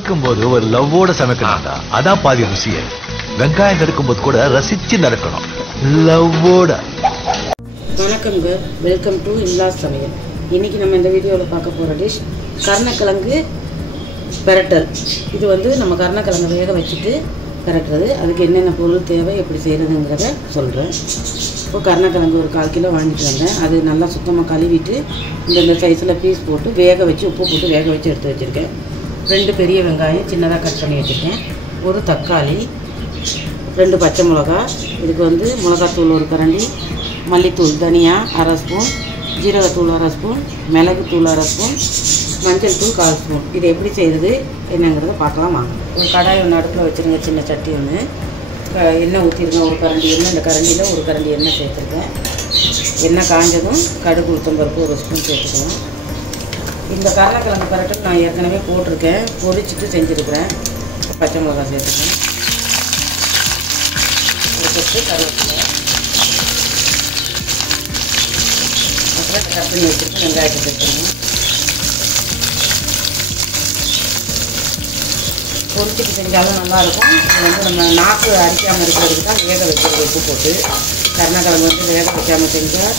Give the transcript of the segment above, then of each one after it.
சமைக்கும்போது ஒரு லவ்வோட சமைக்கணும்டா. அதான் பாதி ருசியே. வெங்காயம் நறுக்கும்போது கூட ரசிச்சு நறுக்கணும், லவ்வோட. வணக்கம்ங்க, வெல்கம் டு இல்லாஸ் சமையல். இன்னைக்கு நம்ம இந்த வீடியோவில் பார்க்க போகிற டிஷ் கருணக்கிழங்கு பிரட்டல். இது வந்து நம்ம கருணக்கிழங்கு வேக வச்சுட்டு பிரட்டுறது. அதுக்கு என்னென்ன பொருள் தேவை, எப்படி செய்கிறதுங்கிறத சொல்கிறேன். இப்போ கருணக்கிழங்கு ஒரு 1/4 கிலோ வாங்கிட்டு வந்தேன். அது நல்லா சுத்தமாக கழுவிட்டு இந்த சைஸில் பீஸ் போட்டு வேக வச்சு உப்பு போட்டு வேக வச்சு எடுத்து வச்சுருக்கேன். 2 பெரிய வெங்காயம் சின்னதாக கட் பண்ணி வச்சுருக்கேன். ஒரு தக்காளி, 2 பச்சை மிளகா. இதுக்கு வந்து மிளகாத்தூள் 1 கரண்டி, மல்லித்தூள் தனியா 1/2 ஸ்பூன், ஜீரகத்தூள் 1/2 ஸ்பூன், மிளகுத்தூள் 1/2 ஸ்பூன், மஞ்சள் தூள் 1/4 ஸ்பூன். இது எப்படி செய்கிறது என்னங்கிறத பார்க்கலாம் வாங்க. ஒரு கடாய் ஒன்று அடுப்பில் வச்சுருங்க, சின்ன சட்டி ஒன்று. எண்ணெய் ஊற்றிருக்கேன், 1 கரண்டி எண்ணெய். இந்த கரண்டியில் 1 கரண்டி எண்ணெய் சேர்த்துருக்கேன். எண்ணெய் காஞ்சதும் கடுகு உளுத்தம்பருப்பு 1 ஸ்பூன் சேர்த்துக்கலாம். இந்த கருணக்கிழங்கு பரட்டல் நான் ஏற்கனவே போட்டிருக்கேன், பொரிச்சிட்டு செஞ்சுருக்கிறேன். பச்சை மிளகா சேர்த்துக்கேன், கருவேப்பிலை, அப்புறம் கட் பண்ணி வச்சுட்டு வெங்காயத்தை சேர்த்துக்கணும். பொரிச்சிட்டு செஞ்சாலும் நல்லாயிருக்கும். இது வந்து நம்ம நாக்கு அரிக்காமல் இருக்கிறதுக்கு தான் வேக வைக்கிறது. உப்பு போட்டு கருணக்கிழங்கு வந்து வேக வைக்காமல் செஞ்சால்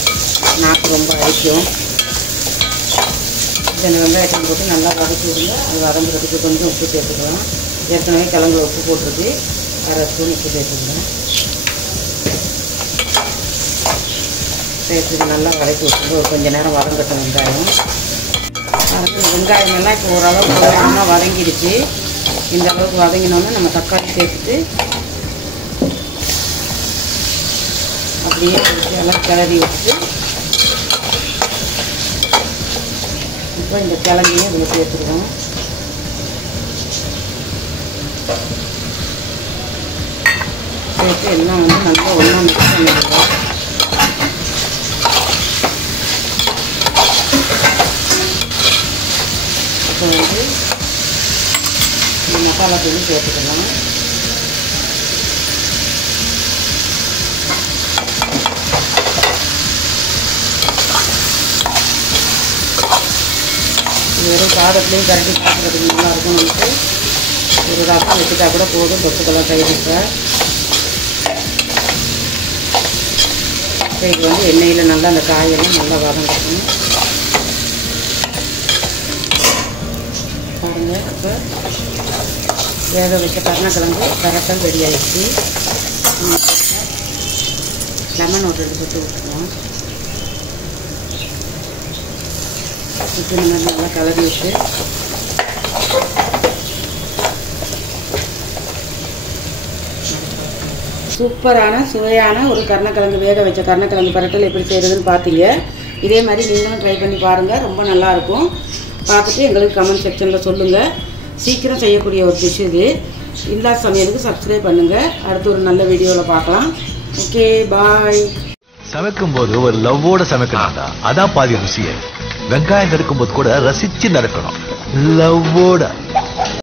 நாக்கு ரொம்ப அரிக்கும். இந்த வெங்காயத்தை போட்டு நல்லா வதக்கி விடுங்க. அது வதங்குறதுக்கு கொஞ்சம் உப்பு சேர்த்துக்கலாம். ஏற்கனவே கிழங்குல உப்பு போட்டிருக்கு, 1/2 ஸ்பூன் உப்பு சேர்த்துக்கலாம். சேர்த்து நல்லா வதக்கி விட்டுட்டு ஒரு கொஞ்சம் நேரம் வதங்கட்டும். வெங்காயமெல்லாம் இப்போ ஓரளவுக்கு நல்லா வதங்கிடுச்சு. இந்த அளவுக்கு வதங்கினோன்னா நம்ம தக்காளி சேர்த்துட்டு அப்படியே எல்லாம் கிளறி விட்டு இப்போ இந்த கிழங்கையும் இதில் சேர்த்துருவோம். சேர்த்து எல்லாம் வந்து நல்லா ஒன்றா மிக்ஸ் பண்ணிடுவோம். இப்போ வந்து மசாலா தூள் சேர்த்துக்கலாம். வெறும் சாதத்துலேயும் கரண்டி சாப்பிட்றதுக்கு நல்லாயிருக்கும். நமக்கு ஒரு ரசம் வச்சுட்டா கூட போதும், தொட்டுக்கெல்லாம் தயிரிட்ட. இப்போ இது வந்து எண்ணெயில் நல்லா அந்த காயெல்லாம் நல்லா வதங்கணும். பாருங்கள், இப்போ வேக வச்ச கருணக்கிழங்கு பிரட்டல் ரெடி ஆகிடுச்சு. லெமன் ஒரு 2 சொட்டு விட்டுருவோம். விட்டு இந்த மாதிரி நல்லா கலரி விட்டு சூப்பரான சுவையான ஒரு கருணக்கிழங்கு வேக வச்ச கருணக்கிழங்கு பிரட்டல் எப்படி செய்கிறதுன்னு பார்த்தீங்க. இதே மாதிரி நீங்களும் ட்ரை பண்ணி பாருங்கள், ரொம்ப நல்லாயிருக்கும். பார்த்துட்டு எங்களுக்கு கமெண்ட் செக்ஷனில் சொல்லுங்கள். சீக்கிரம் செய்யக்கூடிய ஒரு டிஷ் இது. இல்லாஸ் சமையலுக்கு சப்ஸ்கிரைப் பண்ணுங்கள். அடுத்து ஒரு நல்ல வீடியோவில் பார்க்கலாம். ஓகே, பாய். சமைக்கும்போது ஒரு லவ்வோட சமைக்கணும்டா. அதான் பாதி ருசியே. வெங்காயம் நறுக்கும்போது கூட ரசிச்சு நறுக்கணும், லவ்வோட.